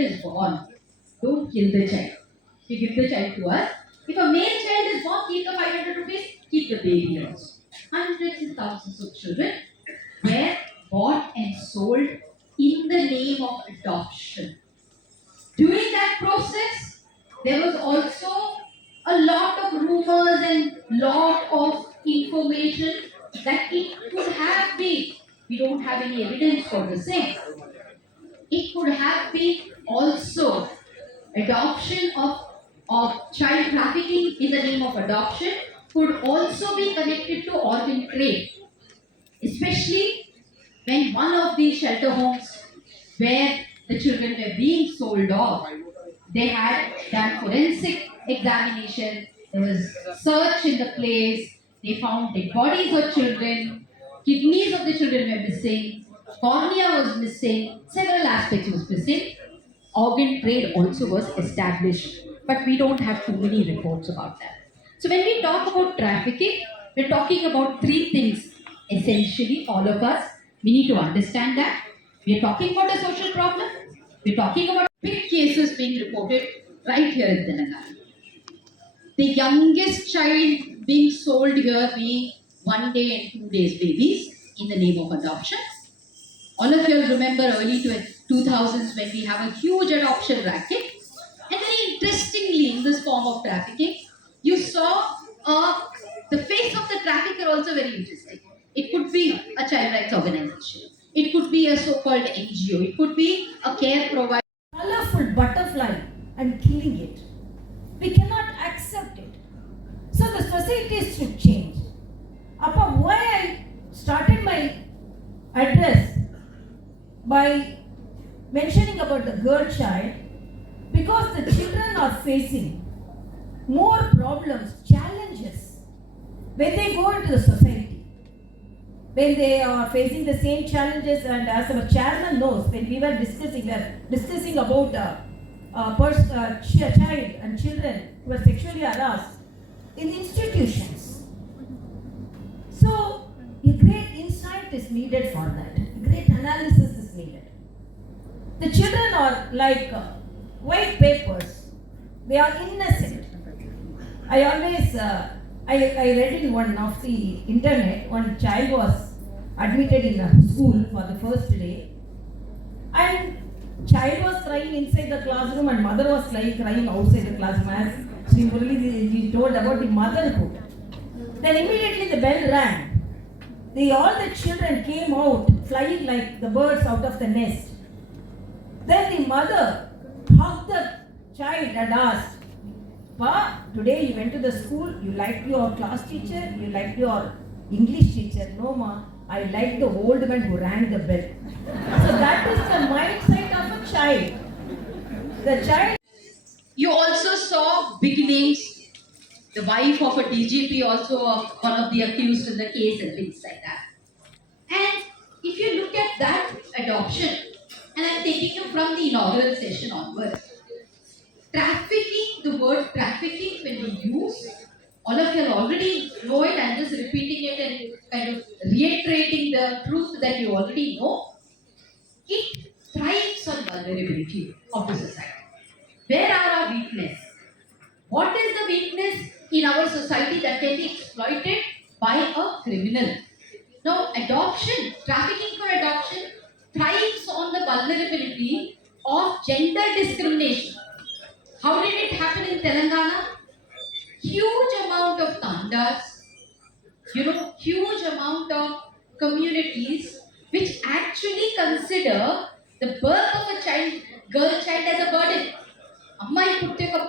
is born, don't kill the child. You give the child to us. If a male child is born, keep the 500 rupees, keep the baby also. Hundreds and thousands of children were bought and sold in the name of adoption. During that process, there was also a lot of rumors and lot of information that it could have been. We don't have any evidence for the same. It could have been also adoption of child trafficking in the name of adoption could also be connected to organ trade, especially when one of these shelter homes where the children were being sold off, they had done forensic examination, there was search in the place, they found dead bodies of children, kidneys of the children were missing, cornea was missing, several aspects was missing. Organ trade also was established, but we don't have too many reports about that. So when we talk about trafficking, we're talking about three things. Essentially, all of us, we need to understand that. We're talking about a social problem. We're talking about big cases being reported right here in Telangana. The youngest child being sold here being 1 day and 2 days babies in the name of adoption. All of you remember early 2000s when we have a huge adoption racket. And very interestingly, in this form of trafficking, you saw the face of the trafficker also very interesting. It could be a child rights organization. It could be a so-called NGO. It could be a care provider. Colorful butterfly and killing it. We cannot accept it. So the societies should change. Upon why I started my address by mentioning about the girl child, because the children are facing more problems, challenges when they go into the society. When they are facing the same challenges, and as our chairman knows, when we were discussing about child and children who were sexually harassed in the institutions. So a great insight is needed for that. A great analysis is needed. The children are like white papers. They are innocent. I always, I read in one of the internet, one child was admitted in a school for the first day, and child was crying inside the classroom and mother was crying outside the classroom, as Sri Murali told about the motherhood. Then immediately the bell rang. All the children came out flying like the birds out of the nest. Then the mother hugged the child and asked, "Pa, today you went to the school, you liked your class teacher, you liked your English teacher." "No, ma, I liked the old man who rang the bell." So that is the mindset of a child. The child. You also saw big names. The wife of a DGP also one of the accused in the case and things like that. And if you look at that adoption, and I'm taking you from the inaugural session onwards, trafficking, the word trafficking when we use, all of you already know it, I'm just repeating it and kind of reiterating the truth that you already know. It thrives on vulnerability of the society. Where are our weaknesses? What is the weakness in our society that can be exploited by a criminal? Now, adoption, trafficking for adoption, thrives on the vulnerability of gender discrimination. How did it happen in Telangana? Huge amount of tandas, huge amount of communities which actually consider the birth of a child, girl child, as a burden. అమ్మాయి పుట్టే ఒక